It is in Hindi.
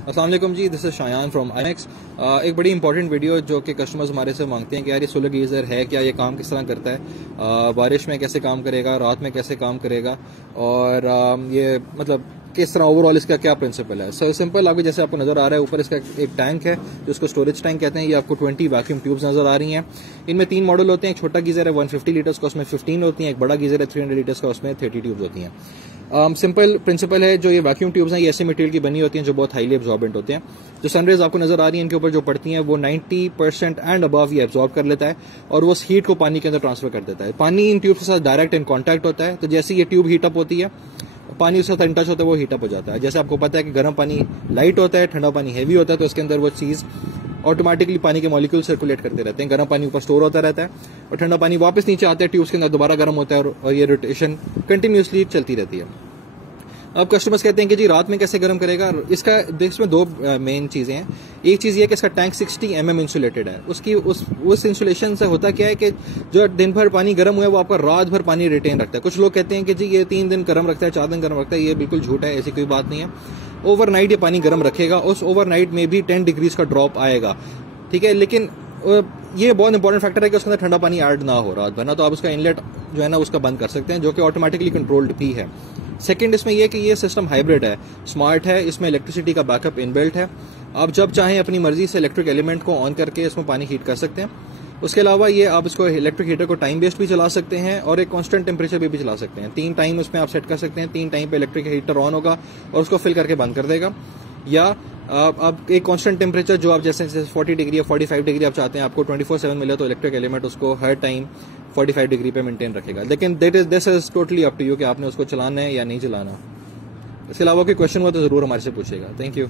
अस्सलाम वालेकुम जी, this is Shayan from IMEX। एक बड़ी इंपॉर्टेंट वीडियो जो कि कस्टमर्स हमारे से मांगते हैं कि यार ये सोलर गीजर है क्या, ये काम किस तरह करता है, बारिश में कैसे काम करेगा, रात में कैसे काम करेगा, और ये मतलब किस तरह ओवरऑल इसका क्या प्रिंसिपल है। सो सिंपल, आपको जैसे आपको नजर आ रहा है ऊपर इसका एक टैंक है जिसको स्टोरेज टैंक कहते हैं। ये आपको 20 वैक्यूम ट्यूब्स नजर आ रही हैं। इनमें 3 मॉडल होते हैं। एक छोटा गीजर है 150 लीटर्स का, उसमें 15 होती हैं। एक बड़ा गीजर है 300 लीटर्स का, उसमें 30 ट्यूब्स होती हैं। सिंपल प्रिंसिपल है, जो ये वैक्यूम ट्यूब्स हैं ये ऐसे मटेरियल की बनी होती हैं जो बहुत हाईली एब्जॉर्बेंट होते हैं। जो सनरेज आपको नजर आ रही है इनके ऊपर जो पड़ती हैं वो 90% एंड अबव ये एब्जॉर्ब कर लेता है और वो हीट को पानी के अंदर ट्रांसफर कर देता है। पानी इन ट्यूब के साथ डायरेक्ट इन कॉन्टैक्ट होता है, तो जैसे ये ट्यूब हीटअप होती है पानी उसके साथ इन टच होता है, वो हीटअप हो जाता है। जैसे आपको पता है कि गर्म पानी लाइट होता है, ठंडा पानी हैवी होता है, तो उसके अंदर वो चीज ऑटोमेटिकली पानी के मॉलिक्यूल सर्कुलेट करते रहते हैं। गर्म पानी ऊपर स्टोर होता रहता है और ठंडा पानी वापस नीचे आता है, ट्यूब्स के अंदर दोबारा गर्म होता है और ये रोटेशन कंटिन्यूसली चलती रहती है। अब कस्टमर्स कहते हैं कि जी रात में कैसे गर्म करेगा। इसका इसमें 2 मेन चीजें हैं। एक चीज ये कि इसका टैंक 60 mm इंसुलेटेड है। उसकी उस इंसुलेशन से होता क्या है कि जो दिन भर पानी गर्म हुआ है वो आपका रात भर पानी रिटेन रखता है। कुछ लोग कहते हैं कि जी ये 3 दिन गर्म रखता है, 4 दिन गर्म रखता है, ये बिल्कुल झूठ है, ऐसी कोई बात नहीं है। ओवरनाइट ये पानी गर्म रखेगा, उस ओवरनाइट में भी 10 डिग्रीज का ड्रॉप आएगा, ठीक है। लेकिन ये बहुत इंपॉर्टेंट फैक्टर है कि उसके अंदर ठंडा पानी ऐड ना हो रात भर ना, तो आप उसका इनलेट जो है ना उसका बंद कर सकते हैं, जो कि ऑटोमेटिकली कंट्रोल्ड भी है। सेकंड इसमें यह कि ये सिस्टम हाइब्रिड है, स्मार्ट है, इसमें इलेक्ट्रिसिटी का बैकअप इनबिल्ट है। आप जब चाहें अपनी मर्जी से इलेक्ट्रिक एलिमेंट को ऑन करके इसमें पानी हीट कर सकते हैं। उसके अलावा ये आप इसको इलेक्ट्रिक हीटर को टाइम बेस्ड भी चला सकते हैं और एक कांस्टेंट टेम्परेचर भी चला सकते हैं। 3 टाइम उसमें आप सेट कर सकते हैं। 3 टाइम पे इलेक्ट्रिक हीटर ऑन होगा और उसको फिल करके बंद कर देगा। या आप एक कांस्टेंट टेम्परेचर जो आप जैसे 40 डिग्री या 45 डिग्री आप चाहते हैं आपको 24/7 मिले, तो इलेक्ट्रिक एलिमेंट उसको हर टाइम 45 डिग्री पे मेंटेन रखेगा। लेकिन this is totally up to you कि आपने उसको चलाना है या नहीं चलाना। इसके अलावा कोई क्वेश्चन हुआ तो जरूर हमारे से पूछेगा। Thank you.